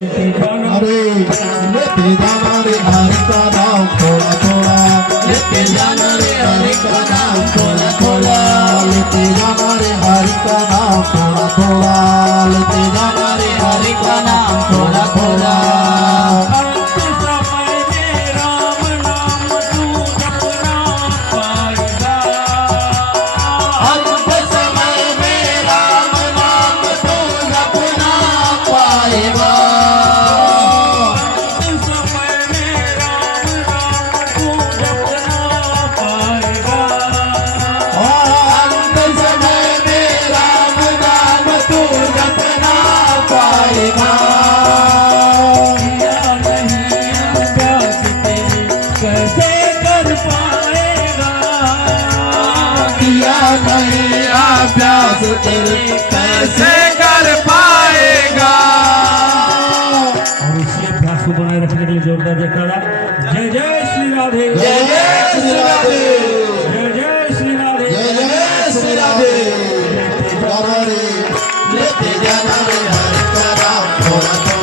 अरे लेते जाना रे हरि का नाम थोड़ा थोड़ा, लेते जाना रे हरि का नाम थोड़ा थोड़ा, लेते जाना रे हरि का नाम थोड़ा थोड़ा, लेते जाना रे हरि का नाम थोड़ा थोड़ा। अंत समय में राम नाम तू जपना पाएगा, अंत समय में राम नाम तू जपना पाएगा। किया नहीं अभ्यास तेरे कैसे कर पाएगा। और इसी अभ्यास को बनाए रखने के लिए जोरदार जयकारा। जय जय श्री राधे, जय जय श्री राधे, जय जय श्री राधे, जय जय श्री राधे। लेते जाना रे हरि का नाम थोड़ा थोड़ा।